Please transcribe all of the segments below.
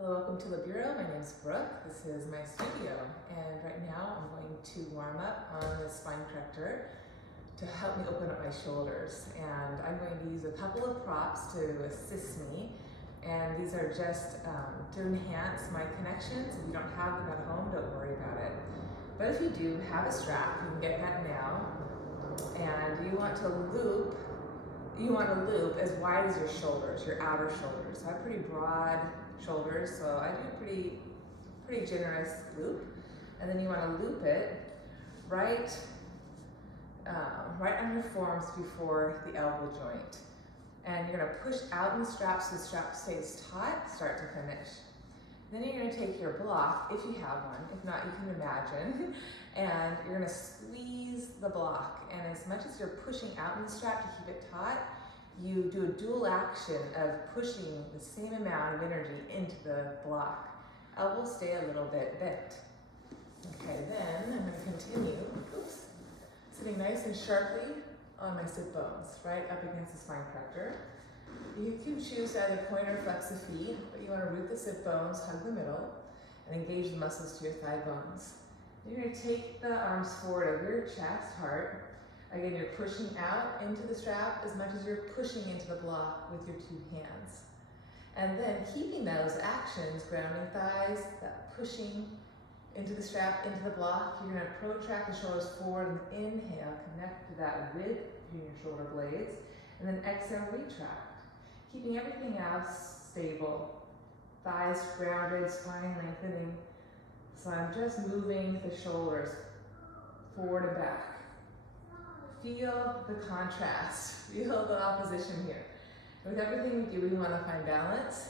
Hello, welcome to the Bureau. My name is Brooke. This is my studio, and right now I'm going to warm up on the spine corrector to help me open up my shoulders. And I'm going to use a couple of props to assist me, and these are just to enhance my connections. If you don't have them at home, don't worry about it. But if you do have a strap, you can get that now, and you want to loop as wide as your shoulders, your outer shoulders. So I have pretty broad shoulders, so I do a pretty generous loop. And then you want to loop it right on your forearms before the elbow joint. And you're going to push out in the strap so the strap stays taut, start to finish. Then you're going to take your block, if you have one. If not, you can imagine. And you're going to squeeze the block. And as much as you're pushing out in the strap to keep it taut, you do a dual action of pushing the same amount of energy into the block. Elbows stay a little bit bent. Okay, then I'm going to continue, sitting nice and sharply on my sit bones, right up against the spine corrector. You can choose to either point or flex the feet, but you want to root the sit bones, hug the middle, and engage the muscles to your thigh bones. You're going to take the arms forward over your chest, heart. Again, you're pushing out into the strap as much as you're pushing into the block with your two hands. And then keeping those actions, grounding thighs, that pushing into the strap, into the block, you're going to protract the shoulders forward and inhale, connect to that rib between your shoulder blades, and then exhale, retract. Keeping everything else stable. Thighs grounded, spine lengthening. So I'm just moving the shoulders forward and back. Feel the contrast, feel the opposition here. With everything we do, we want to find balance.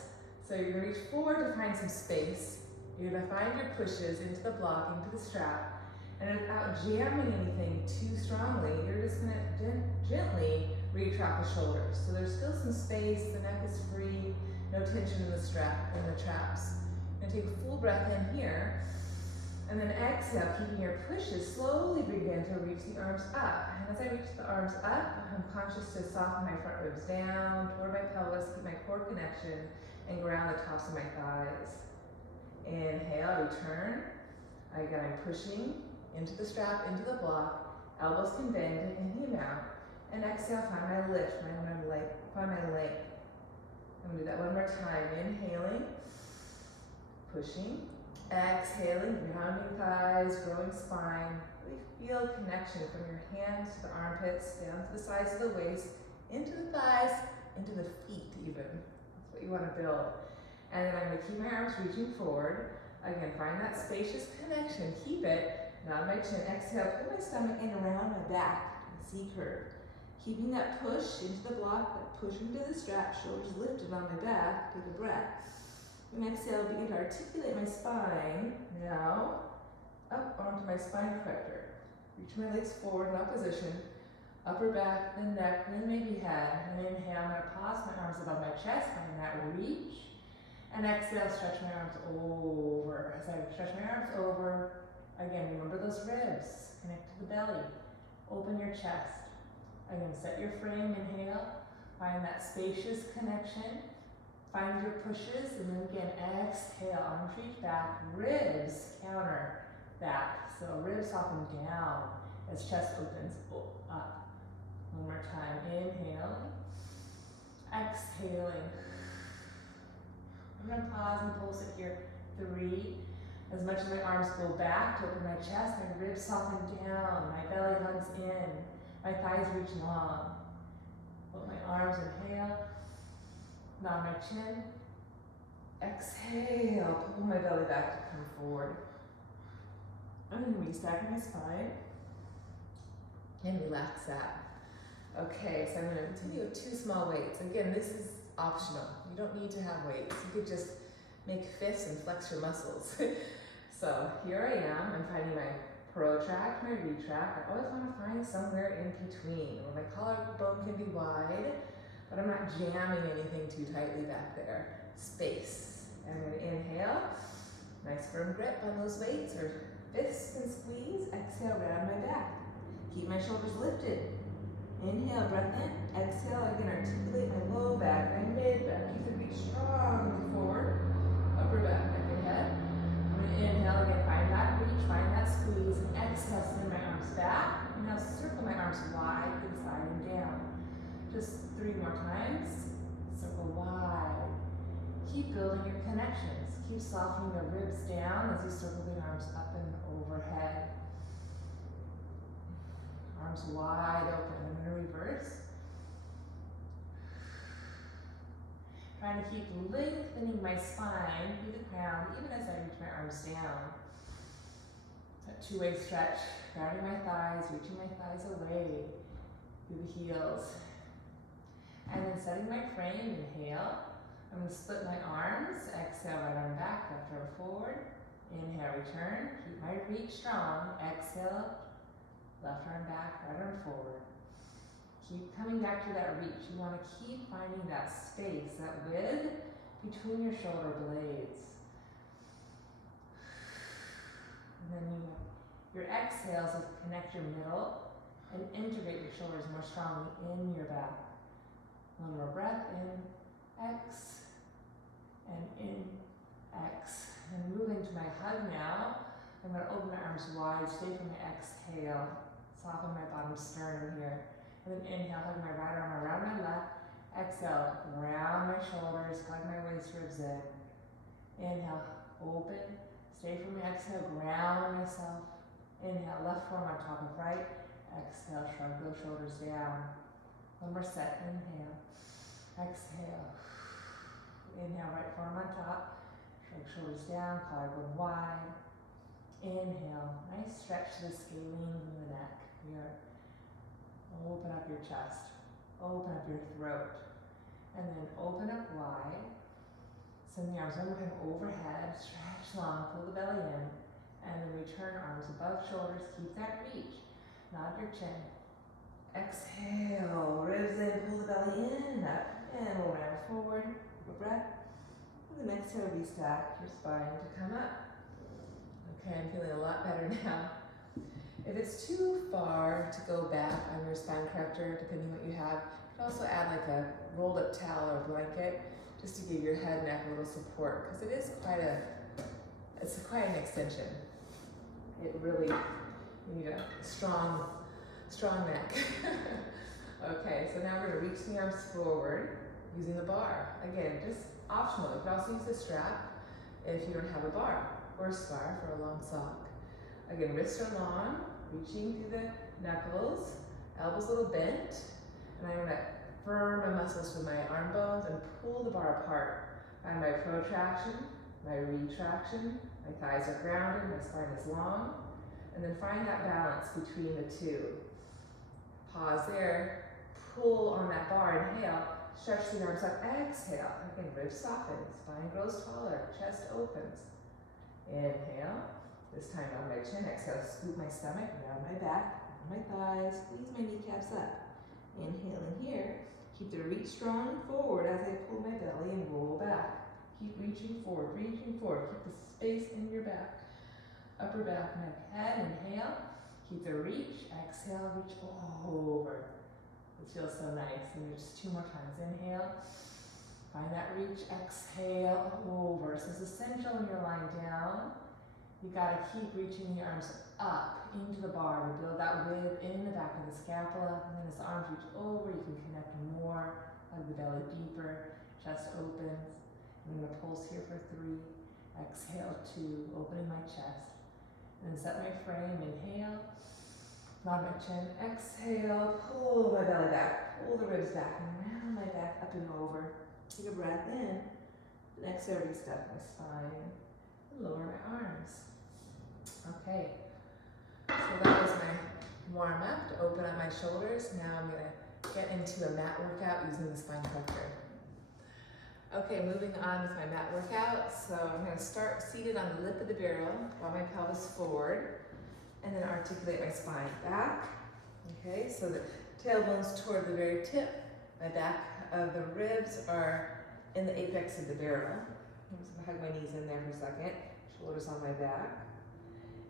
So you're going to reach forward to find some space. You're going to find your pushes into the block, into the strap, and without jamming anything too strongly, you're just going to gently retract the shoulders. So there's still some space, the neck is free, no tension in the strap, in the traps. You're going to take a full breath in here, and then exhale, keeping your pushes, slowly begin to reach the arms up. And as I reach the arms up, I'm conscious to soften my front ribs down toward my pelvis, keep my core connection, and ground the tops of my thighs. Inhale, return. Again, I'm pushing into the strap, into the block. Elbows can bend in any amount. And exhale, find my lift, find my leg. I'm gonna do that one more time. Inhaling, pushing. Exhaling, rounding thighs, growing spine. Really feel connection from your hands to the armpits, down to the sides of the waist, into the thighs, into the feet even. That's what you want to build. And then I'm going to keep my arms reaching forward. Again, find that spacious connection. Keep it. Nod my chin. Exhale, pull my stomach in around my back. C curve. Keeping that push into the block, that push into the strap, shoulders lifted on my back. Take a breath. And exhale, begin to articulate my spine. Now, up onto my spine corrector. Reach my legs forward in opposition. Upper back, then neck, then maybe head. And inhale, I'm going to pause my arms above my chest, find that reach. And exhale, stretch my arms over. As I stretch my arms over, again, remember those ribs. Connect to the belly. Open your chest. Again, set your frame, inhale. Find that spacious connection. Find your pushes, and then again, exhale, arms reach back, ribs counter that. So ribs soften down as chest opens up. One more time, inhaling, exhaling. I'm gonna pause and pulse it here. 3. As much as my arms go back to open my chest, my ribs soften down, my belly hugs in, my thighs reach long. Put my arms, inhale. Nod my chin. Exhale, pull my belly back to come forward. I'm going to restack my spine and relax that. Okay, so I'm going to continue with 2 small weights. Again, this is optional. You don't need to have weights. You could just make fists and flex your muscles. So here I am. I'm finding my protract, my retract. I always want to find somewhere in between where my collarbone can be wide, but I'm not jamming anything too tightly back there. Space. And I'm going to inhale. Nice firm grip on those weights, or fists and squeeze. Exhale, round my back. Keep my shoulders lifted. Inhale, breath in. Exhale, again, articulate my low back, my mid back. You can reach strongly forward. Upper building your connections. Keep softening the ribs down as you circle the arms up and overhead. Arms wide open. I'm going to reverse. Trying to keep lengthening my spine through the crown, even as I reach my arms down. That two-way stretch, grounding my thighs, reaching my thighs away through the heels. And then setting my frame, inhale. I'm going to split my arms. Exhale, right arm back, left arm forward. Inhale, return. Keep my reach strong. Exhale, left arm back, right arm forward. Keep coming back to that reach. You want to keep finding that space, that width between your shoulder blades. And then your exhales will connect your middle and integrate your shoulders more strongly in your back. One more breath in, X, and in, X. And move into my hug now. I'm going to open my arms wide, stay for my exhale. Soften my bottom sternum here. And then inhale, hug my right arm around my left. Exhale, round my shoulders, hug my waist ribs in. Inhale, open. Stay for my exhale, ground myself. Inhale, left forearm on top of right. Exhale, shrug those shoulders down. One more set, inhale. Exhale. Inhale, right forearm on top. Shrug shoulders down, collarbone wide. Inhale, nice stretch to the scalenes in the neck here. Open up your chest, open up your throat, and then open up wide. Send the arms one more time overhead, stretch long, pull the belly in, and then return arms above shoulders, keep that reach, nod your chin. Exhale, ribs in, pull the belly in, up, and we'll round forward, take a breath. And then exhale, restack your spine to come up. Okay, I'm feeling a lot better now. If it's too far to go back on your spine corrector, depending what you have, you can also add like a rolled up towel or blanket just to give your head and neck a little support, because it is quite an extension. It really, you need a strong neck. Okay, so now we're going to reach the arms forward using the bar. Again, just optional. You can also use the strap if you don't have a bar, or a scarf or a long sock. Again, wrists are long, reaching through the knuckles, elbows a little bent, and I'm going to firm my muscles with my arm bones and pull the bar apart. Find my protraction, my retraction, my thighs are grounded, my spine is long, and then find that balance between the two. Pause there, pull on that bar, inhale, stretch the arms up, exhale. Again, ribs soften, spine grows taller, chest opens. Inhale. This time on my chin, exhale, scoop my stomach, round my back, round my thighs, squeeze my kneecaps up. Inhale in here, keep the reach strong forward as I pull my belly and roll back. Keep reaching forward, keep the space in your back. Upper back, neck, head, inhale, keep the reach, exhale, reach over. This feels so nice, and just two more times, inhale, find that reach, exhale, over. So it's essential when you're lying down. You gotta keep reaching the arms up into the bar to build that width in the back of the scapula. And then as the arms reach over, you can connect more, hug the belly deeper, chest opens. I'm gonna pulse here for 3. Exhale, 2, opening my chest. And then set my frame, inhale, nod my chin, exhale, pull my belly back, pull the ribs back, and round my back up and over. Take a breath in, and exhale, restuff my spine, and lower my arms. Okay, so that was my warm up to open up my shoulders. Now I'm gonna get into a mat workout using the spine corrector. Okay, moving on with my mat workout. So I'm gonna start seated on the lip of the barrel, draw my pelvis forward, and then articulate my spine back. Okay, so the tailbone's toward the very tip. My back of the ribs are in the apex of the barrel. I'm just gonna hug my knees in there for a second. Shoulders on my back.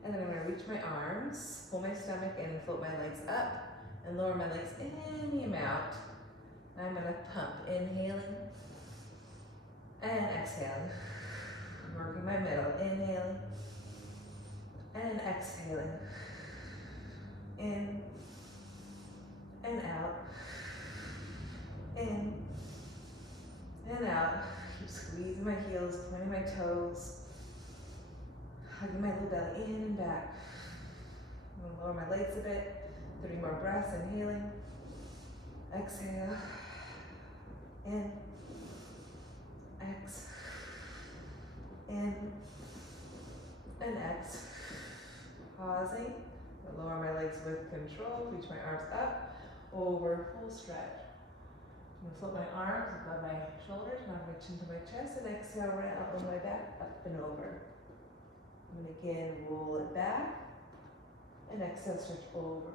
And then I'm gonna reach my arms, pull my stomach in and float my legs up and lower my legs any amount. I'm gonna pump, inhaling and exhaling. Working my middle, inhaling and exhaling. In and out. In and out. Keep squeezing my heels, pointing my toes, hugging my little belly in and back. I'm gonna lower my legs a bit. 3 more breaths, inhaling. Exhale. In. X. In. And X. Pausing. I'll lower my legs with control. Reach my arms up. Over. Full stretch. I'm going to flip my arms above my shoulders, knock my chin to my chest, and exhale, round on my back, up and over. I'm going to again roll it back, and exhale, stretch over.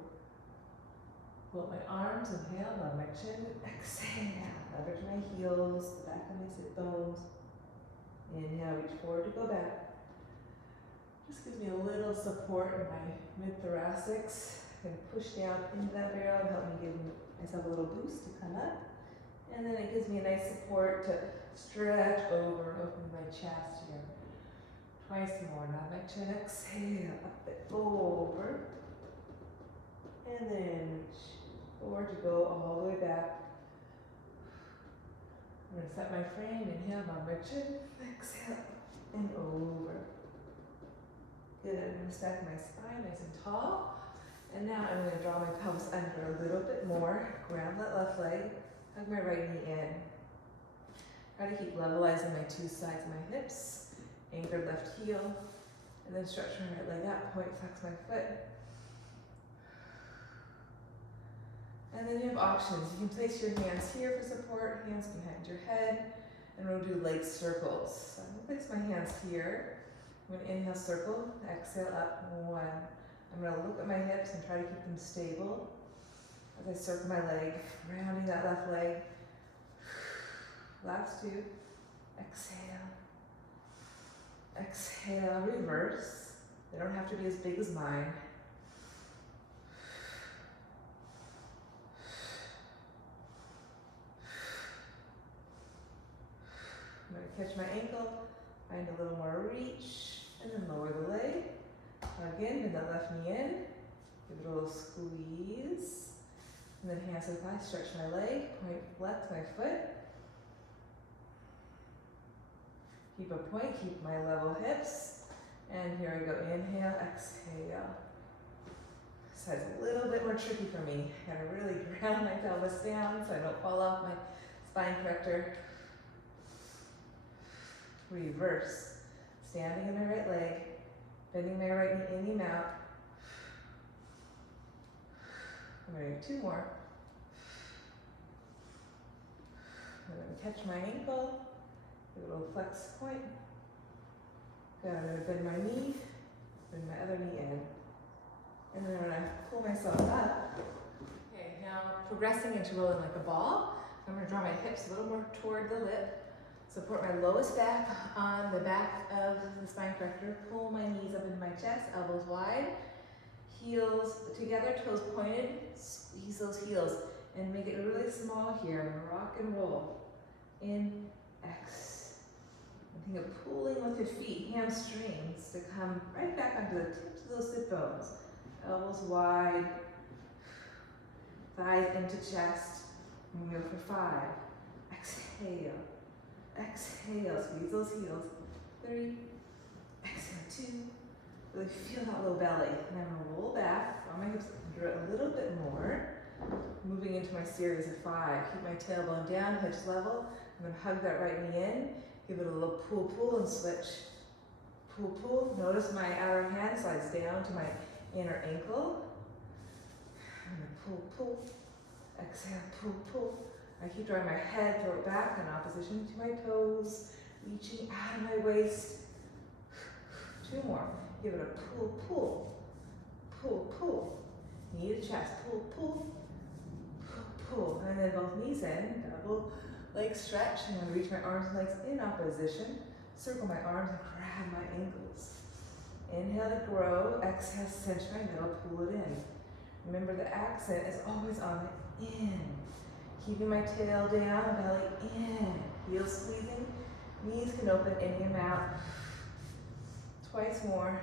Float my arms, inhale, knock my chin, exhale, leverage my heels, the back of my sit bones. Inhale, reach forward to go back. Just gives me a little support in my mid-thoracics. I can push down into that barrel and help me give myself a little boost to come up. And then it gives me a nice support to stretch over, open my chest here. Twice more, now my chin, exhale, up and over. And then reach forward to go all the way back. I'm going to set my frame, inhale, now my chin, exhale, and over. Good, I'm going to stack my spine nice and tall. And now I'm going to draw my pelvis under a little bit more, ground that left leg. Hug my right knee in. Try to keep levelizing my 2 sides of my hips. Anchor left heel. And then stretch my right leg out, point, flex my foot. And then you have options. You can place your hands here for support, hands behind your head, and we'll do leg circles. So I'm gonna place my hands here. I'm gonna inhale, circle, exhale, up, 1. I'm gonna look at my hips and try to keep them stable. As I circle my leg, rounding that left leg. Last 2. Exhale. Exhale, reverse. They don't have to be as big as mine. I'm going to catch my ankle, find a little more reach, and then lower the leg. Again, bend that left knee in. Give it a little squeeze. And then hands to the thigh, stretch my leg, point left my foot. Keep a point, keep my level hips. And here I go, inhale, exhale. This side's a little bit more tricky for me. Gotta really ground my pelvis down so I don't fall off my spine corrector. Reverse. Standing in my right leg, bending my right knee in and out. I'm going to do 2 more. I'm going to catch my ankle, give it a little flex point. Good, I'm going to bend my knee, bend my other knee in. And then I'm going to pull myself up. Okay, now progressing into rolling like a ball. I'm going to draw my hips a little more toward the lip. Support my lowest back on the back of the spine corrector. Pull my knees up into my chest, elbows wide. Heels together, toes pointed, squeeze those heels and make it really small here. Rock and roll. In, X. And think of pulling with your feet, hamstrings to come right back onto the tips of those sit bones. Elbows wide, thighs into chest. And we go for 5. Exhale. Exhale, squeeze those heels. 3. Exhale, 2. Really feel that low belly. And I'm gonna roll back, draw my hips under it a little bit more. Moving into my series of 5. Keep my tailbone down, hips level. I'm gonna hug that right knee in. Give it a little pull, pull, and switch. Pull, pull. Notice my outer hand slides down to my inner ankle. I'm gonna pull, pull. Exhale, pull, pull. I keep drawing my head, throw it back in opposition to my toes. Reaching out of my waist. 2 more. Give it a pull, pull, pull, pull. Knee to chest, pull, pull, pull, pull. And then both knees in, double leg stretch. I'm going to reach my arms and legs in opposition. Circle my arms and grab my ankles. Inhale to grow, exhale, cinch my middle, pull it in. Remember the accent is always on the in. Keeping my tail down, belly in. Heels squeezing, knees can open in and out. Twice more.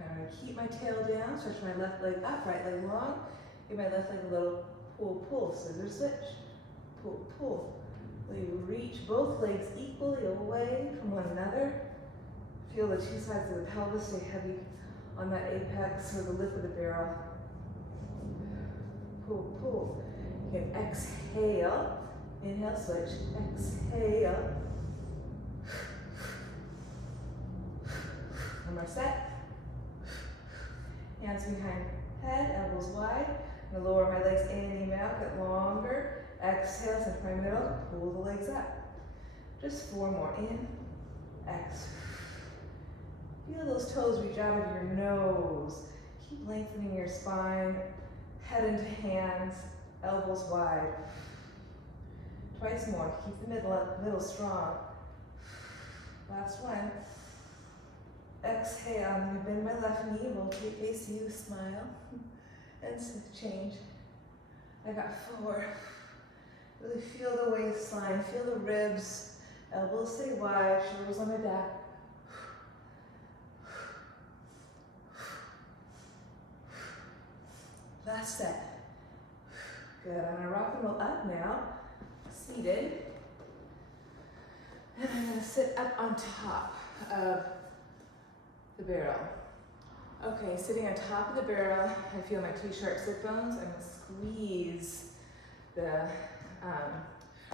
I'm going to keep my tail down, stretch my left leg up, right leg long. Give my left leg a little pull, pull, scissor switch. pull, pull. You reach both legs equally away from one another. Feel the two sides of the pelvis stay heavy on that apex or the lip of the barrel. Pull, pull. You can exhale. Inhale, switch. Exhale. One more set. Hands behind head, elbows wide. I'm gonna lower my legs in and out, get longer. Exhale, center my middle, pull the legs up. Just 4 more. In, exhale. Feel those toes reach out of your nose. Keep lengthening your spine, head into hands, elbows wide. Twice more. Keep the middle strong. Last one. Exhale. I'm going to bend my left knee, rotate face you, smile, and change. I got 4. Really feel the waistline, feel the ribs, elbows stay wide, shoulders on my back. Last set. Good. I'm going to rock and roll up now, seated. And I'm going to sit up on top of the barrel. Okay, sitting on top of the barrel, I feel my 2 sharp sit bones. I'm going to squeeze the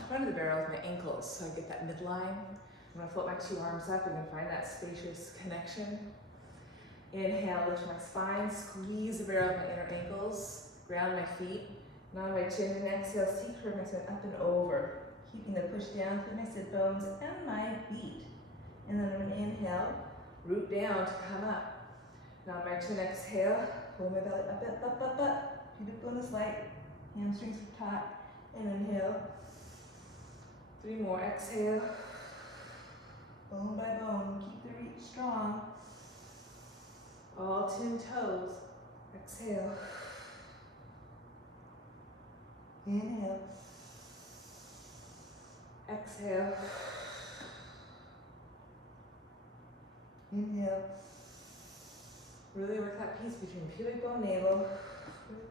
front of the barrel with my ankles so I get that midline. I'm going to float my 2 arms up and then find that spacious connection. Inhale, lift my spine, squeeze the barrel with my inner ankles, ground my feet, nod my chin, and exhale, seek for my spine up and over, keeping the push down through my sit bones and my feet. And then I'm going to inhale, root down to come up. Nod my chin, exhale, pull my belly up, pubic bone is light, hamstrings are taut, and inhale. 3 more, exhale, bone by bone, keep the reach strong. All 10 toes. Exhale. Inhale. Exhale. Inhale. Really work that piece between pubic bone, navel,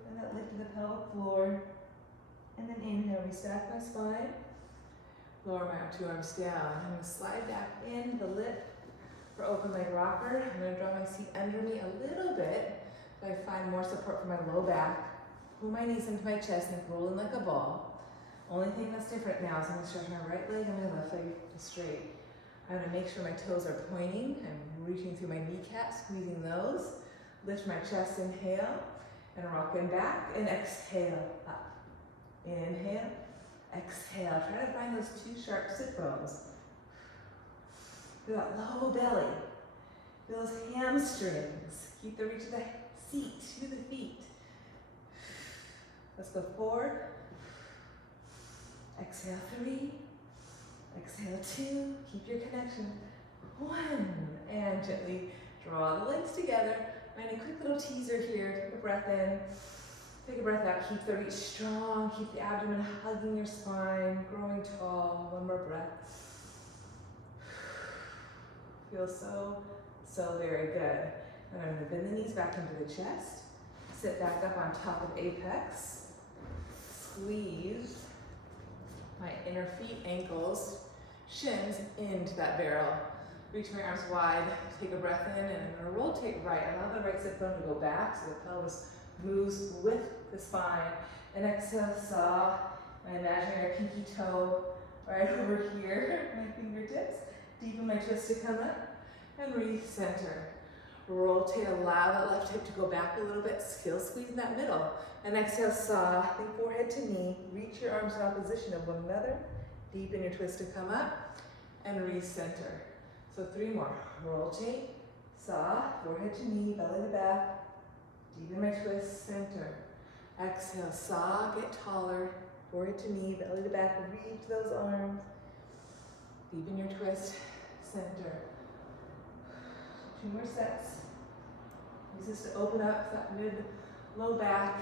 and that lift to the pelvic floor. And then inhale, restack my spine. Lower my 2 arms down. I'm going to slide back in the lip for open leg rocker. I'm going to draw my seat under me a little bit so I find more support for my low back. Pull my knees into my chest and rolling like a ball. Only thing that's different now is I'm going to stretch my right leg and my left leg straight. I'm going to make sure my toes are pointing. I'm reaching through my kneecaps, squeezing those. Lift my chest, inhale, and rocking back, and exhale, up. Inhale, exhale. Try to find those 2 sharp sit bones. Feel that low belly. Feel those hamstrings. Keep the reach of the seat to the feet. Let's go 4. Exhale 3. Exhale 2. Keep your connection. 1. And gently draw the legs together. And a quick little teaser here. Take a breath in. Take a breath out. Keep the reach strong. Keep the abdomen hugging your spine. Growing tall. 1 more breath. Feels so very good. And I'm going to bend the knees back into the chest. Sit back up on top of apex. Squeeze my inner feet, ankles, shins into that barrel. Reach my arms wide. Take a breath in, and I'm going to rotate right. Allow the right sit bone to go back so the pelvis moves with the spine. And exhale, saw my imaginary pinky toe right over here. My fingertips. Deepen my twist to come up and recenter. Rotate, allow that left hip to go back a little bit, still squeezing that middle. And exhale, saw, think forehead to knee, reach your arms in opposition of one another, deepen your twist to come up, and recenter. So 3 more. Rotate, saw, forehead to knee, belly to back, deepen my twist, center. Exhale, saw, get taller, forehead to knee, belly to back, reach those arms, deepen your twist, center. 2 more sets. Use this to open up that mid-low back.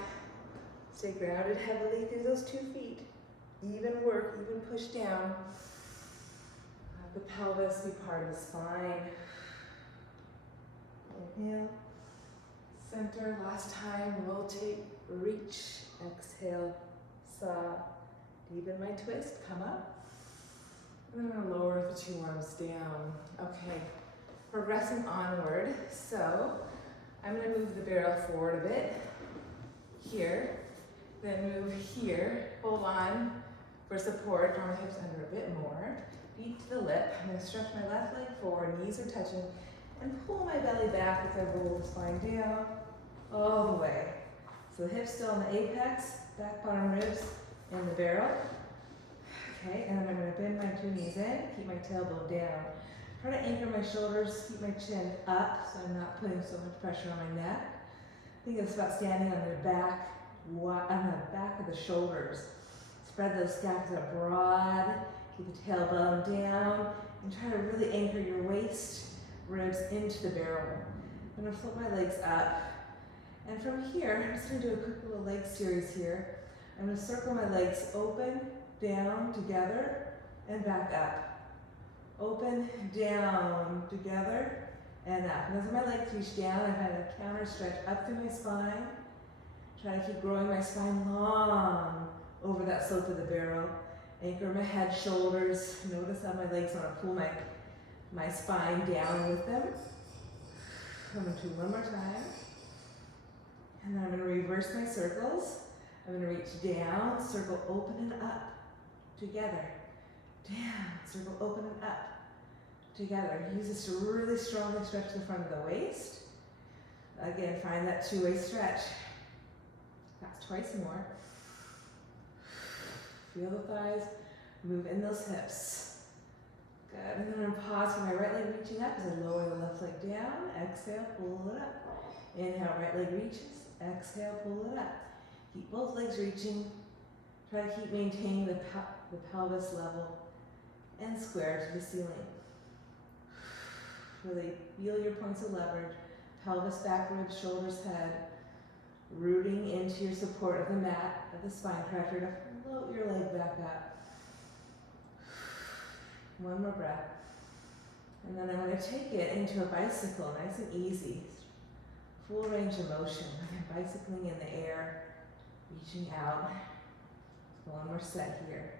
Stay grounded heavily through those 2 feet. Even work, even push down. Have the pelvis be part of the spine. Inhale. Center, last time. Rotate, reach. Exhale, saw. Deepen my twist, come up. And I'm gonna lower the two arms down. Okay, progressing onward. So I'm gonna move the barrel forward a bit, here, then move here, hold on for support, draw my hips under a bit more, feet to the lip. I'm gonna stretch my left leg forward, knees are touching, and pull my belly back as I roll the spine down, all the way. So the hips still in the apex, back bottom ribs in the barrel. Okay, and then I'm gonna bend my two knees in, keep my tailbone down. Try to anchor my shoulders, keep my chin up so I'm not putting so much pressure on my neck. Think it's about standing on the back, of the shoulders. Spread those scapula broad, keep the tailbone down, and try to really anchor your waist, ribs into the barrel. I'm gonna flip my legs up. And from here, I'm just gonna do a quick little leg series here. I'm gonna circle my legs open, down, together, and back up. Open, down, together, and up. And as my legs reach down, I find a counter stretch up through my spine. Try to keep growing my spine long over that slope of the barrel. Anchor my head, shoulders. Notice how my legs want to pull my spine down with them. I'm going to do one more time. And then I'm going to reverse my circles. I'm going to reach down, circle open and up, together. Down, circle open and up, together. Use this to really strongly stretch the front of the waist. Again, find that two-way stretch. That's twice more. Feel the thighs, move in those hips. Good, and then I'm gonna pause for my right leg reaching up as I lower the left leg down. Exhale, pull it up. Inhale, right leg reaches. Exhale, pull it up. Keep both legs reaching. Try to keep maintaining the pelvis level and square to the ceiling. Really feel your points of leverage. Pelvis, back, ribs, shoulders, head. Rooting into your support of the mat, of the spine crusher to float your leg back up. One more breath. And then I'm going to take it into a bicycle, nice and easy. Full range of motion. I'm bicycling in the air, reaching out. One more set here.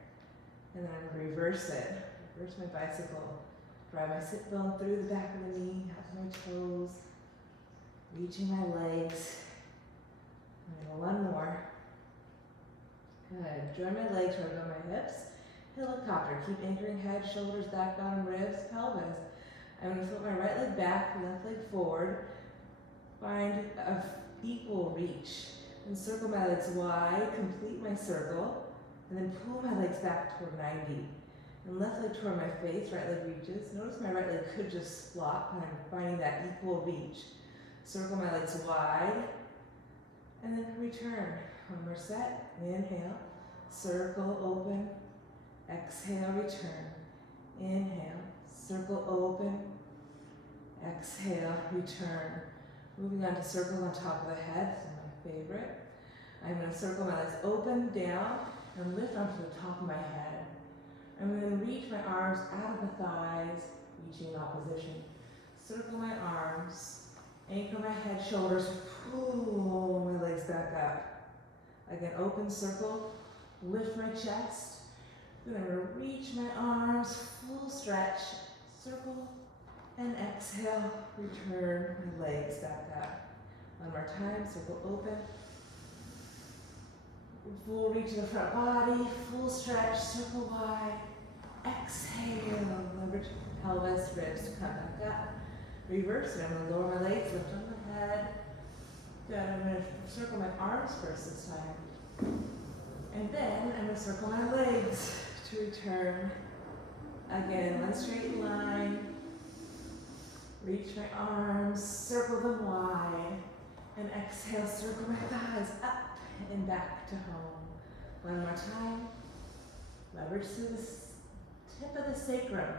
And then I'm going to reverse it. Reverse my bicycle. Drive my sit bone through the back of the knee, out my toes. Reaching my legs. And one more. Good. Join my legs right on my hips. Helicopter. Keep anchoring head, shoulders, back, bottom, ribs, pelvis. I'm going to flip my right leg back, left leg forward. Find an equal reach. And circle my legs wide, complete my circle. And then pull my legs back toward 90. And left leg toward my face, right leg reaches. Notice my right leg could just flop, and I'm finding that equal reach. Circle my legs wide. And then return. One more set. Inhale. Circle, open. Exhale, return. Inhale. Circle, open. Exhale, return. Moving on to circle on top of the head. This is my favorite. I'm going to circle my legs open, down, and lift onto the top of my head. I'm going to reach my arms out of the thighs, reaching opposition. Circle my arms. Anchor my head, shoulders, pull my legs back up. Again, open circle, lift my chest. Then I'm going to reach my arms, full stretch, circle, and exhale, return my legs back up. One more time, circle open. Full reach of the front body, full stretch, circle wide. Exhale, leverage pelvis, ribs to come back up. Reverse it. I'm going to lower my legs, lift on the head. Good. I'm going to circle my arms first this time. And then I'm going to circle my legs to return. Again, one straight line. Reach my arms, circle them wide. And exhale, circle my thighs up and back to home. One more time. Leverage through the tip of the sacrum.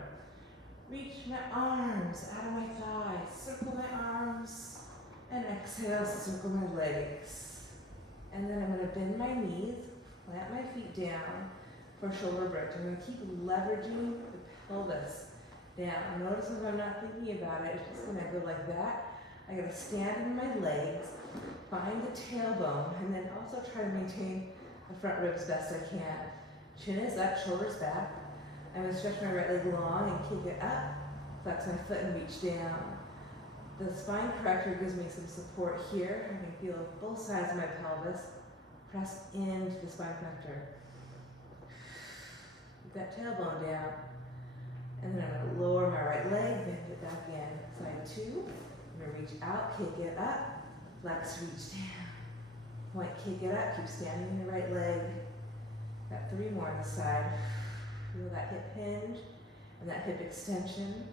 Reach my arms out of my thighs, circle my arms, and exhale, circle my legs. And then I'm going to bend my knees, plant my feet down for shoulder bridge. I'm going to keep leveraging the pelvis down. Notice if I'm not thinking about it, it's just going to go like that. I'm going to stand in my legs, find the tailbone, and then also try to maintain the front ribs best I can. Chin is up, shoulders back. I'm going to stretch my right leg long and kick it up, flex my foot and reach down. The spine corrector gives me some support here. I can feel both sides of my pelvis press into the spine corrector. Keep that tailbone down. And then I'm going to lower my right leg, bend it back in. Side two. I'm going to reach out, kick it up, flex, reach down. Point, kick it up, keep standing in your right leg. Got 3 more on the side. Feel that hip hinge and that hip extension.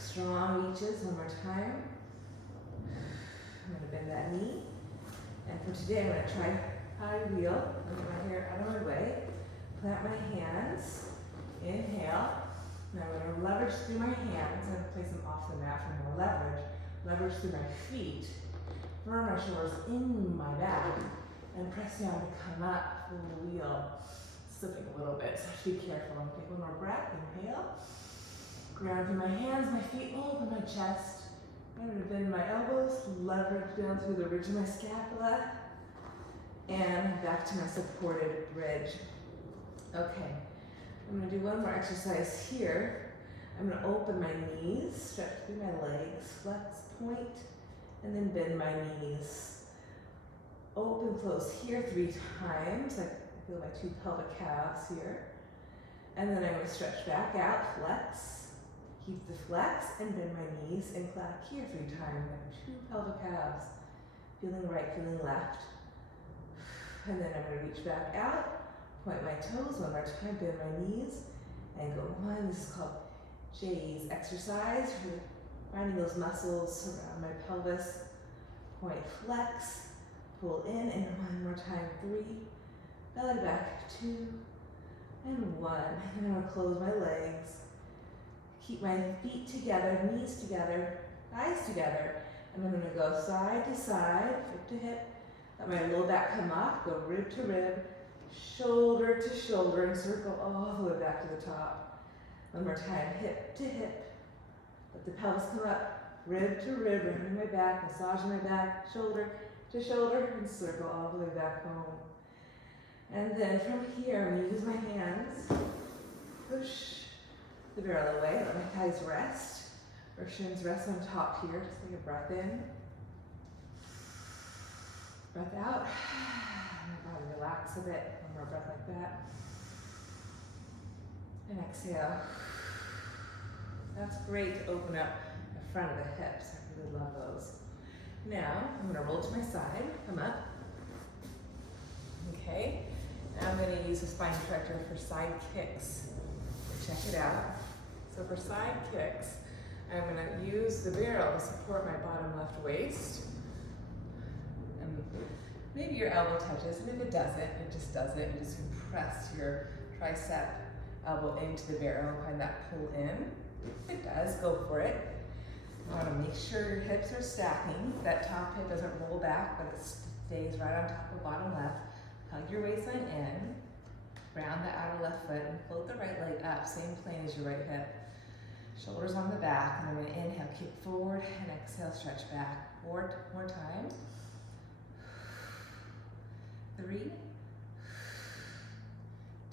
Strong reaches, one more time. I'm going to bend that knee. And for today, I'm going to try high wheel. Get my hair out of my way. Plant my hands. Inhale. Now I'm going to leverage through my hands and place them off the mat for more leverage. Leverage through my feet. Firm my shoulders in my back. And press down to come up, full wheel. Slipping a little bit, so be careful. Take one more breath, inhale. Ground through my hands, my feet, open my chest. I'm going to bend my elbows, leverage down through the ridge of my scapula. And back to my supported bridge. Okay, I'm going to do one more exercise here. I'm going to open my knees, stretch through my legs, flex, point, and then bend my knees. Open, close here 3 times. I feel my 2 pelvic calves here. And then I'm going to stretch back out, flex. Keep the flex and bend my knees and clap here 3 times. 2 pelvic calves. Feeling right, feeling left. And then I'm going to reach back out, point my toes one more time, bend my knees, and go 1. This is called Jay's exercise. Finding those muscles around my pelvis. Point, flex. Pull in, and 1 more time, 3, belly back, 2, and 1. And I'm going to close my legs, keep my feet together, knees together, thighs together, and I'm going to go side to side, hip to hip, let my low back come off, go rib to rib, shoulder to shoulder, and circle all the way back to the top. 1 more time, hip to hip, let the pelvis come up, rib to rib, rounding my back, massaging my back, shoulder to shoulder, and circle all the way back home. And then from here, I'm going to use my hands, push the barrel away, let my thighs rest, or shins rest on top here. Just take a breath in, breath out, my body relax a bit, 1 more breath like that, and exhale. That's great to open up the front of the hips. I really love those. Now, I'm going to roll to my side, come up. Okay, now I'm going to use the spine corrector for side kicks. Check it out. So for side kicks, I'm going to use the barrel to support my bottom left waist. And maybe your elbow touches, and if it doesn't, it just doesn't. You just press your tricep elbow into the barrel, find that pull in. If it does, go for it. You want to make sure your hips are stacking. That top hip doesn't roll back, but it stays right on top of bottom left. Hug your waistline in, round the outer left foot, and float the right leg up, same plane as your right hip. Shoulders on the back, and I'm going to inhale, kick forward, and exhale, stretch back. More time. 3,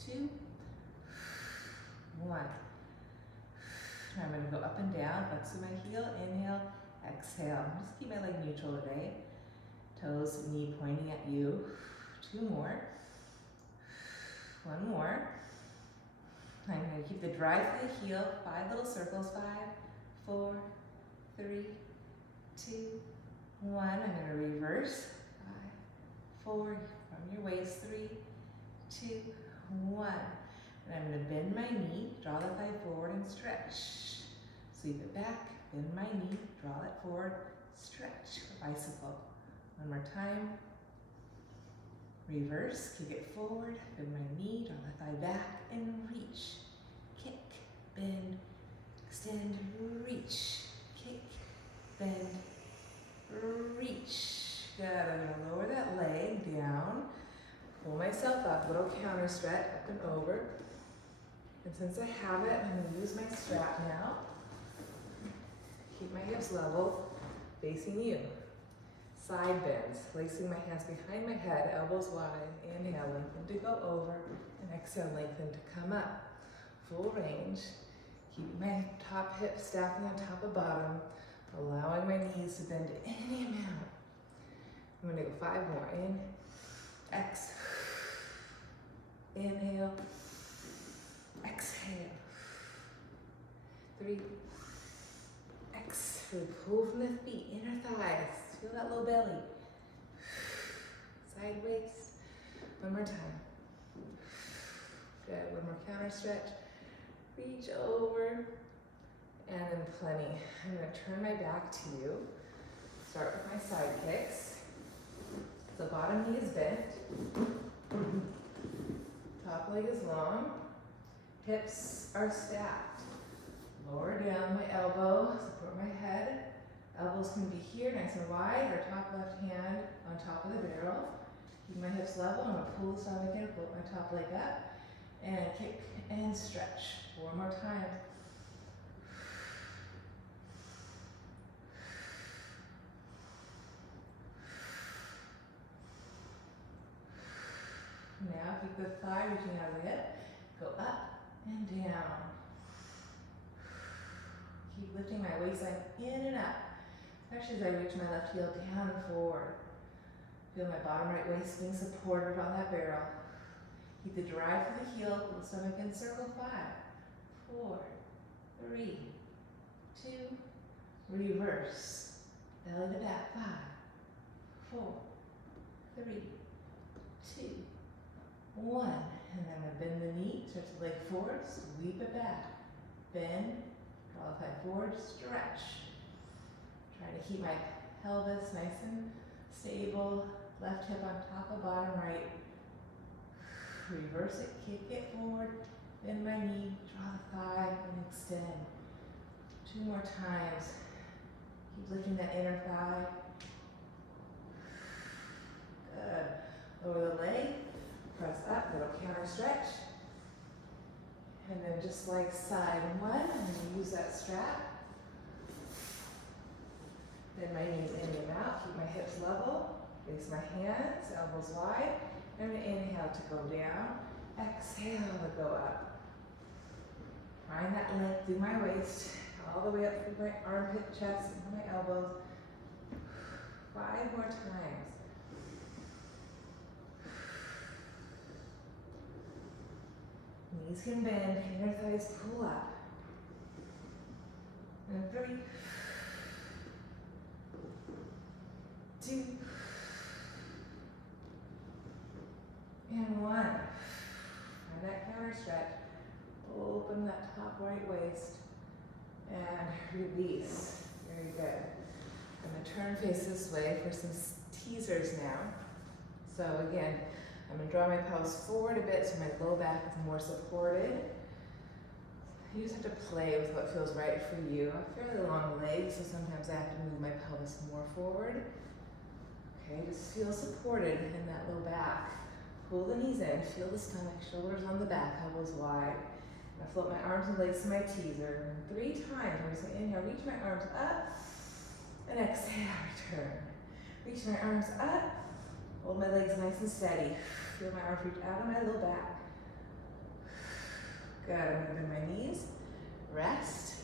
2, 1. I'm going to go up and down, flex through my heel, inhale, exhale. Just keep my leg neutral today. Toes, knee pointing at you. 2 more. 1 more. I'm going to keep the drive through the heel, 5 little circles, 5, 4, 3, 2, 1. I'm going to reverse, 5, 4, from your waist, 3, 2, 1. And I'm going to bend my knee, draw the thigh forward and stretch. Sweep it back, bend my knee, draw it forward, stretch, bicycle. 1 more time. Reverse, kick it forward, bend my knee, draw the thigh back and reach. Kick, bend, extend, reach. Kick, bend, reach. Good, I'm going to lower that leg down, pull myself up, little counter stretch, up and over. And since I have it, I'm going to use my strap now. Keep my hips level, facing you. Side bends, placing my hands behind my head, elbows wide. Inhale, lengthen to go over, and exhale, lengthen to come up. Full range. Keep my top hip stacking on top of bottom, allowing my knees to bend any amount. I'm gonna go 5 more. In, X, inhale, exhale. 3, X, really pull from the feet, inner thighs. Feel that low belly. Sideways. One more time. Good, one more counter stretch. Reach over, and then plenty. I'm gonna turn my back to you. Start with my side kicks. So bottom knee is bent. Top leg is long. Hips are stacked. Lower down my elbow, support my head. Elbows can be here, nice and wide, or top left hand on top of the barrel. Keep my hips level. I'm gonna pull the stomach in, float my top leg up, and kick and stretch. 4 more times. Now keep the thigh reaching out of the hip. Go up and down. Keep lifting my waistline in and up. Especially as I reach my left heel down and forward. Feel my bottom right waist being supported on that barrel. Keep the drive through the heel, pull the stomach in, circle. 5, 4, 3, 2, reverse. Belly to back. 5, 4, 3, 2, 1. And then I'm gonna bend the knee, stretch the leg forward, sweep it back. Bend, draw the thigh forward, stretch. Trying to keep my pelvis nice and stable. Left hip on top of bottom right. Reverse it, kick it forward, bend my knee, draw the thigh, and extend. 2 more times. Keep lifting that inner thigh. Good. Lower the leg, press up, little counter stretch. And then just like side 1, I'm gonna use that strap. Bend my knees in and out, keep my hips level. Place my hands, elbows wide. I'm going to inhale to go down, exhale to go up. Find that length through my waist, all the way up through my armpit, chest, and my elbows. 5 more times. Knees can bend, inner thighs pull up. And 3, 2, and 1. And that counter stretch. Open that top right waist and release. Very good. I'm going to turn face this way for some teasers now. So again, I'm going to draw my pelvis forward a bit so my low back is more supported. You just have to play with what feels right for you. I have fairly long legs, so sometimes I have to move my pelvis more forward. Okay, just feel supported in that low back. Pull the knees in, feel the stomach, shoulders on the back, elbows wide. I float my arms and legs to my teaser. 3 times, I'm just going to inhale, reach my arms up, and exhale, return. Reach my arms up, hold my legs nice and steady. Feel my arms reach out of my low back. Good, I'm going to bend my knees, rest.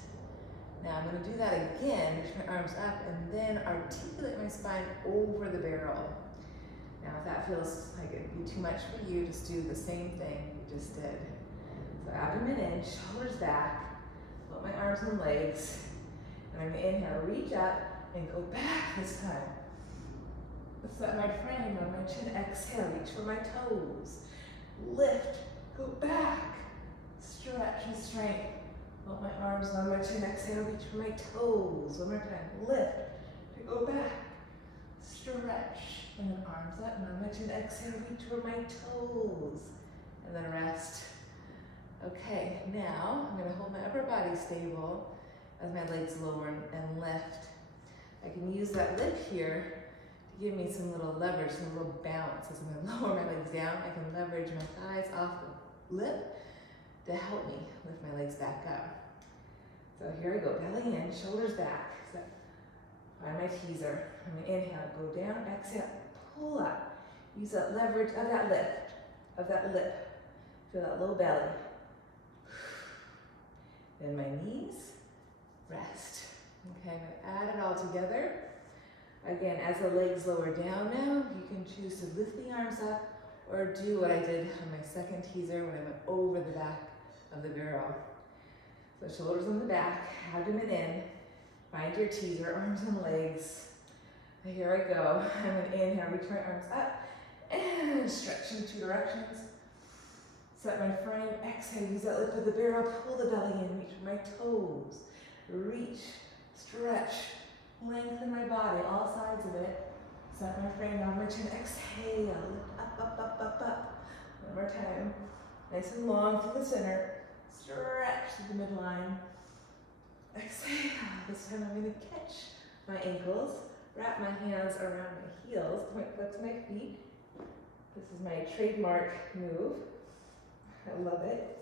Now I'm going to do that again, reach my arms up, and then articulate my spine over the barrel. Now if that feels like it'd be too much for you, just do the same thing you just did. So abdomen in, shoulders back, float my arms and legs, and I'm going to inhale, reach up, and go back this time. Set my frame on my chin, exhale, reach for my toes. Lift, go back, stretch and strength. Float my arms on my chin, exhale, reach for my toes. One more time, lift, to go back, stretch, and then arms up, and on my chin, exhale, reach for my toes. And then rest. Okay, now I'm gonna hold my upper body stable as my legs lower and lift. I can use that lift here to give me some little leverage, some little bounce. As I'm gonna lower my legs down, I can leverage my thighs off the lip to help me lift my legs back up. So here we go, belly in, shoulders back. So Find my teaser. I'm gonna inhale, go down, exhale, pull up. Use that leverage of that lip. Feel that low belly. Then my knees, rest. Okay, I'm gonna add it all together. Again, as the legs lower down now, you can choose to lift the arms up or do what I did on my second teaser when I went over the back of the barrel. So shoulders on the back, abdomen in, find your teaser, arms and legs. Here I go. I'm gonna inhale, reach my arms up and stretch in 2 directions. Set my frame, exhale, use that lip of the barrel, pull the belly in, reach my toes, reach, stretch, lengthen my body, all sides of it. Set my frame down my chin, exhale, lift up. One more time. Nice and long through the center. Stretch to the midline. Exhale. This time I'm going to catch my ankles, wrap my hands around my heels, point foot to my feet. This is my trademark move. I love it.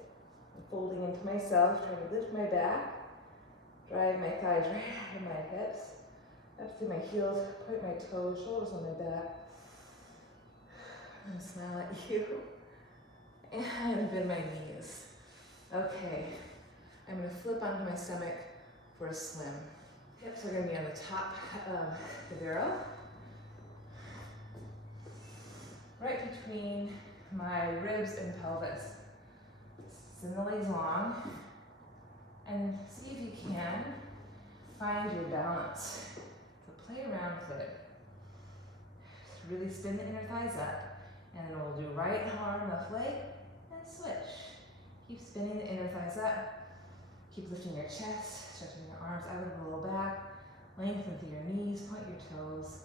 I'm folding into myself, trying to lift my back, drive my thighs right out of my hips, up to my heels, point my toes, shoulders on my back. I'm gonna smile at you and bend my knees. Okay, I'm gonna flip onto my stomach for a swim. Hips are gonna be on the top of the barrel, right between my ribs and pelvis. Send the legs long and see if you can find your balance. So play around with it. Just really spin the inner thighs up, and then we'll do right arm, left leg, and switch. Keep spinning the inner thighs up. Keep lifting your chest, stretching your arms out of the low back. Lengthen through your knees, point your toes.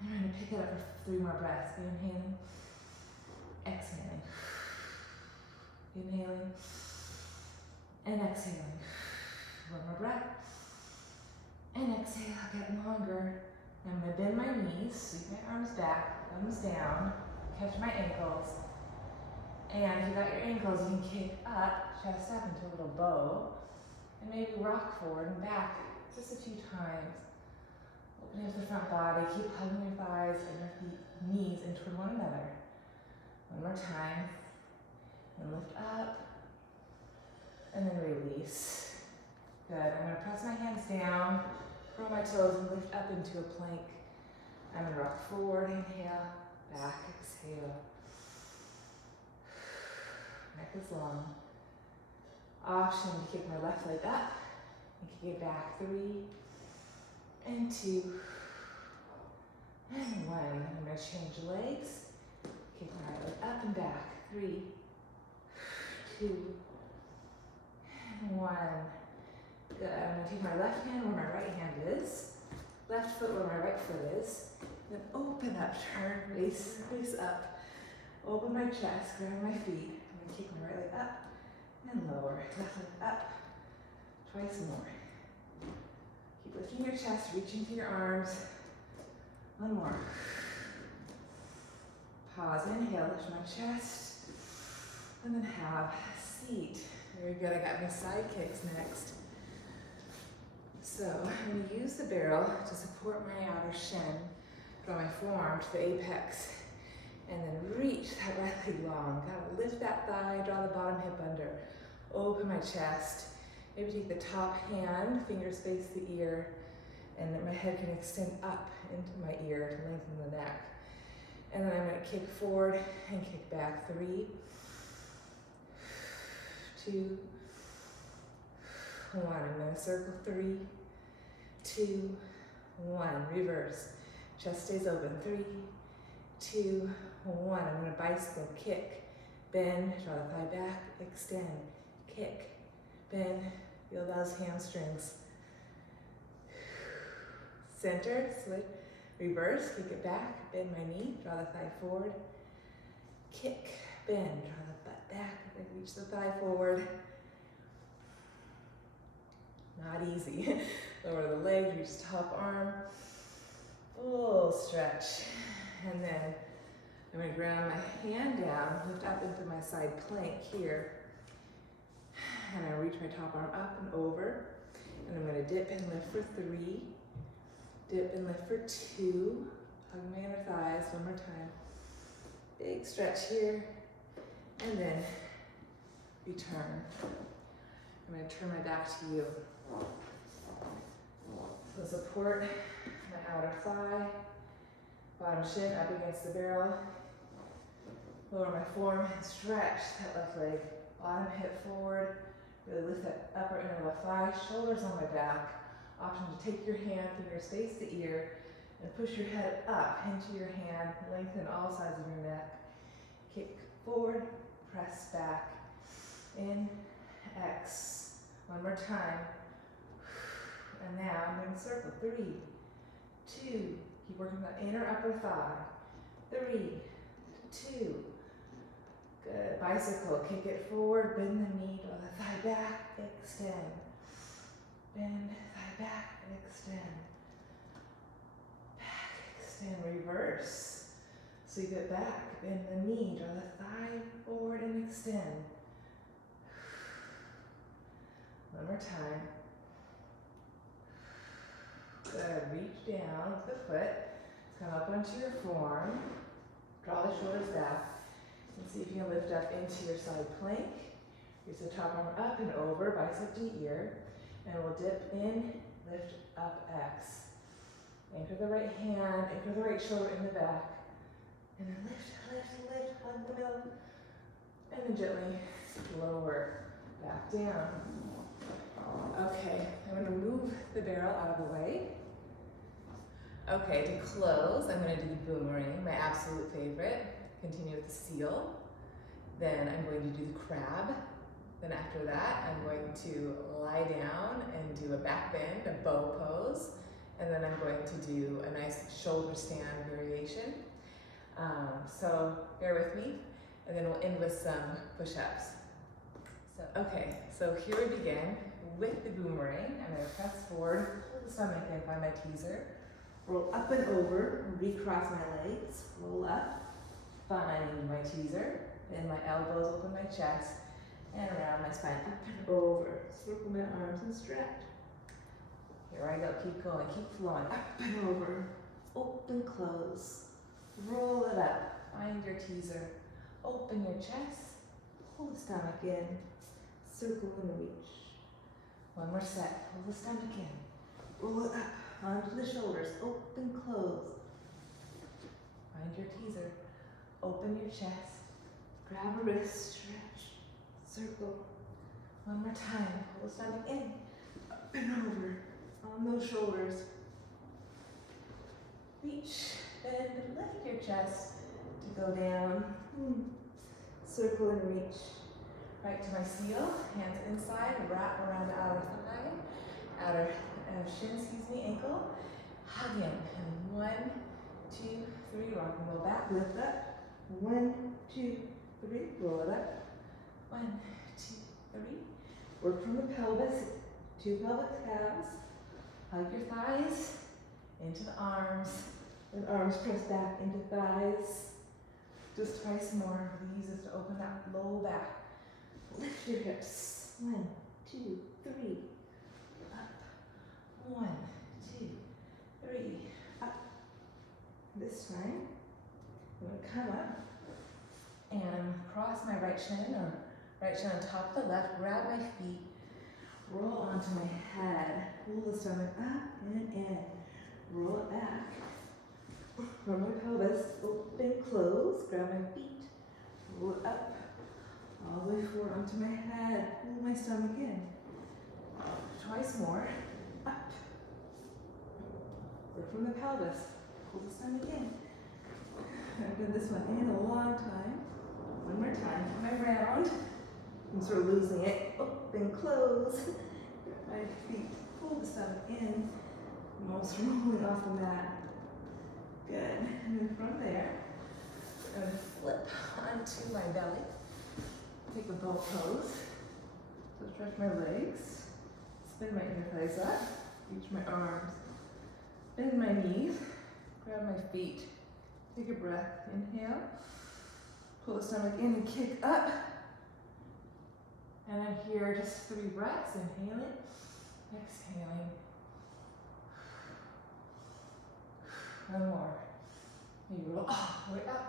I'm going to pick it up for 3 more breaths. Inhaling, exhaling. Inhaling and exhaling. 1 more breath. And exhale, get longer. I'm going to bend my knees, sweep my arms back, thumbs down, catch my ankles. And if you got your ankles, you can kick up, chest up into a little bow, and maybe rock forward and back just a few times. Opening up the front body, keep hugging your thighs and your feet, knees in toward one another. 1 more time. And lift up, and then release. Good, I'm gonna press my hands down, curl my toes, and lift up into a plank. I'm gonna rock forward, inhale, back, exhale. Neck is long. Option to kick my left leg up, and kick it back. 3, and 2, and 1. I'm gonna change legs, kick my right leg up and back. 3, 2, and 1. Good. I'm going to take my left hand where my right hand is, left foot where my right foot is, then open up, turn, face up. Open my chest, grab my feet. I'm going to kick my right leg up and lower. Left leg up. Twice more. Keep lifting your chest, reaching through your arms. 1 more. Pause, inhale, lift my chest. And then have a seat. Very good, I got my side kicks next. So I'm going to use the barrel to support my outer shin, draw my forearm to the apex, and then reach that right leg long. Gotta lift that thigh, draw the bottom hip under, open my chest. Maybe take the top hand, fingers face the ear, and then my head can extend up into my ear to lengthen the neck. And then I'm going to kick forward and kick back. 3, 2, 1. I'm going to circle. 3, 2, 1. Reverse. Chest stays open. 3, 2, 1. I'm going to bicycle, kick, bend, draw the thigh back, extend, kick, bend, feel those hamstrings. Center, switch, reverse, kick it back, bend my knee, draw the thigh forward, kick, bend, draw the butt back, and reach the thigh forward. Not easy. Lower the leg, reach top arm, full stretch. And then I'm going to ground my hand down, lift up into my side plank here. And I reach my top arm up and over. And I'm going to dip and lift for 3, Dip and lift for 2. Hug my inner thighs one more time. Big stretch here. And then return. I'm going to turn my back to you. So support my outer thigh. Bottom shin up against the barrel. Lower my forearm and stretch that left leg. Bottom hip forward. Really lift that upper inner left thigh. Shoulders on my back. Option to take your hand, fingers face the ear, and push your head up into your hand. Lengthen all sides of your neck. Kick forward, press back. In, X. One more time. And now I'm going to circle. 3, 2. Keep working that inner upper thigh. 3, 2. Good. Bicycle. Kick it forward. Bend the knee. Draw the thigh back. Extend. Bend. Thigh back. Extend. Back. Extend. Reverse. So you get back. Bend the knee. Draw the thigh forward and extend. One more time. Good. Reach down with the foot. Come up onto your forearm. Draw the shoulders back. And see if you can lift up into your side plank. Use the top arm up and over, bicep to ear. And we'll dip in, lift up, X. Anchor the right hand, anchor the right shoulder in the back. And then lift, lift, lift, hug the middle. And then gently lower, back down. Okay, I'm going to move the barrel out of the way. Okay, to close, I'm going to do the boomerang, my absolute favorite. Continue with the seal. Then I'm going to do the crab. Then after that, I'm going to lie down and do a back bend, a bow pose. And then I'm going to do a nice shoulder stand variation. So bear with me, and then we'll end with some push-ups. Okay, so here we begin with the boomerang. I'm going to press forward, pull the stomach in, find my teaser. Roll up and over, recross my legs, roll up, find my teaser, then my elbows, open my chest, and around my spine, up and over. Circle my arms and stretch. Here I go, keep going, keep flowing, up and over, open, close, roll it up, find your teaser, open your chest, pull the stomach in, circle and reach. One more set, pull the stomach in, roll it up, onto the shoulders, open, close. Find your teaser, open your chest, grab a wrist, stretch, circle. One more time, pull the stomach in, up and over, on those shoulders. Reach, bend, lift your chest to go down. Circle and reach. Right to my seal, hands inside, wrap around the outer thigh, outer shin, ankle. Hug in. And 1, 2, 3, rock and roll back, lift up. 1, 2, 3, roll it up. 1, 2, 3. Work from the pelvis, 2 pelvic calves. Hug your thighs into the arms, and arms press back into thighs. Just twice more. Really use this to open that low back. Lift your hips. 1, 2, 3. Up. 1, 2, 3. Up. This time, I'm going to come up and cross my right shin, or right shin on top of the left. Grab my feet. Roll onto my head. Pull the stomach up and in. Roll it back. From my pelvis, open, close. Grab my feet. Roll it up. All the way forward onto my head. Pull my stomach in. Twice more. Up. Work from the pelvis. Pull the stomach in. I've done this one in a long time. One more time. Come around. I'm sort of losing it. Open, close. Grab my feet. Pull the stomach in. I'm almost rolling off the mat. Good. And then from there, I'm going to flip onto my belly. Take a bow pose. So stretch my legs. Spin my inner thighs up. Reach my arms. Bend my knees. Grab my feet. Take a breath. Inhale. Pull the stomach in and kick up. And I'm here just 3 breaths. Inhaling. Exhaling. One more. You roll all the way up.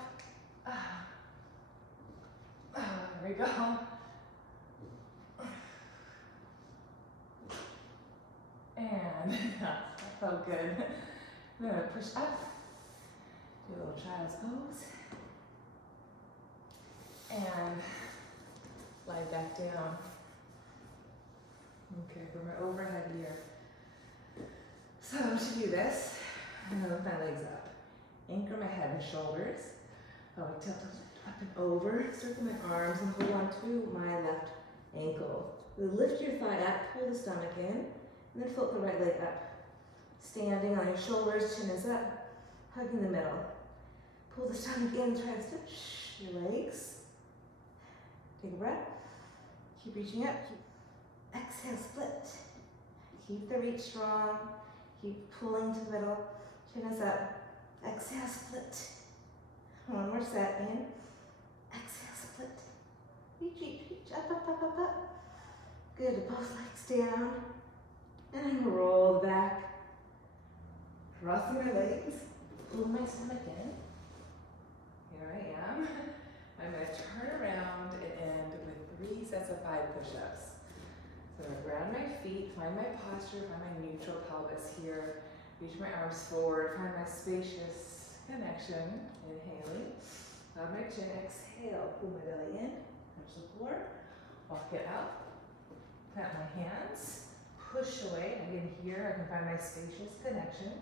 There we go. And that felt good. I'm gonna push up, do a little child's pose, and lie back down. Okay, bring my overhead here. So to do this, I'm gonna lift my legs up, anchor my head and shoulders. I like tilt up and over, circle my arms, and hold on to my left ankle. Lift your thigh up, pull the stomach in, and then float the right leg up. Standing on your shoulders, chin is up, hugging the middle. Pull the stomach in, try to stretch your legs. Take a breath. Keep reaching up. Exhale, split. Keep the reach strong. Keep pulling to the middle. Chin is up. Exhale, split. One more set. In. Exhale, split. Reach, reach, reach. Up, up, up, up, up. Good. Both legs down. And then roll back. Crossing my legs. Pull my stomach in. Here I am. I'm going to turn around and end with 3 sets of 5 push-ups. So I'm going to ground my feet, find my posture, find my neutral pelvis here. Reach my arms forward, find my spacious connection. Inhaling. Loud my chin. Exhale. Pull my belly in. Touch the floor. Walk it out. Plant my hands. Push away. Again, here I can find my spacious connection.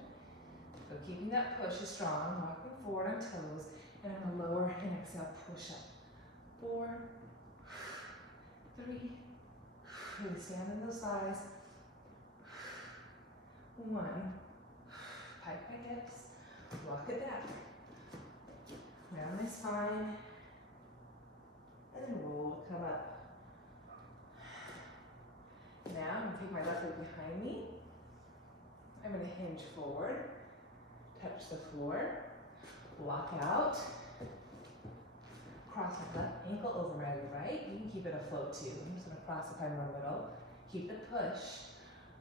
So keeping that push is strong. Walking forward on toes. And I'm going to lower and exhale. Push up. 4, 3. Really stand in those thighs. 1. Pike my hips. Walk it back. Round my spine. And then roll. Come up. Now I'm going to take my left leg behind me. I'm going to hinge forward. Touch the floor. Walk out. Cross my left ankle over my right. You can keep it afloat too. I'm just going to cross if I'm in the middle. Keep the push.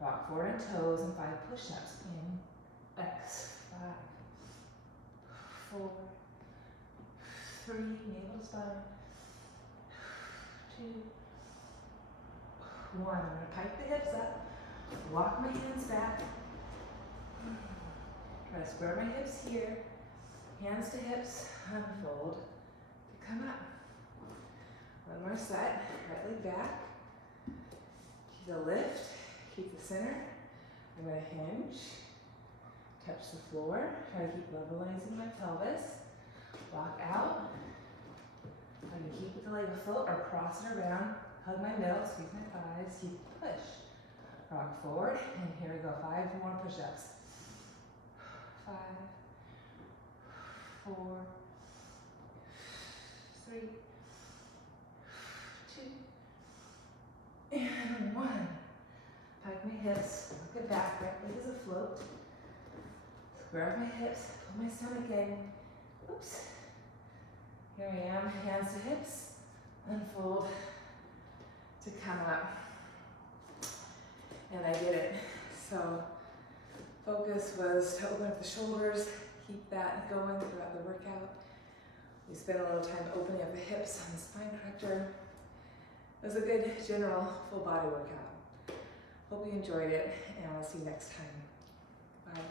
Rock forward on toes and 5 push-ups. In. X. 5. 4. 3. Navel spine. 2. 1. I'm going to pike the hips up. Walk my hands back. Try to square my hips here. Hands to hips. Unfold. Come up. One more set. Right leg back. Keep the lift. Keep the center. I'm going to hinge. Touch the floor. Try to keep levelizing my pelvis. Walk out. I'm going to keep the leg afloat or cross it around. Hug my middle. Squeeze my thighs. Keep push. Rock forward. And here we go. 5 more push-ups. 5. 4. 3, 2, and 1. Pike my hips, look it back, right leg is afloat. Square my hips, pull my stomach in. Oops. Here I am, hands to hips, unfold to come up. And I did it. So focus was to open up the shoulders, keep that going throughout the workout. We spent a little time opening up the hips on the spine corrector. It was a good general full body workout. Hope you enjoyed it, and I'll see you next time. Bye.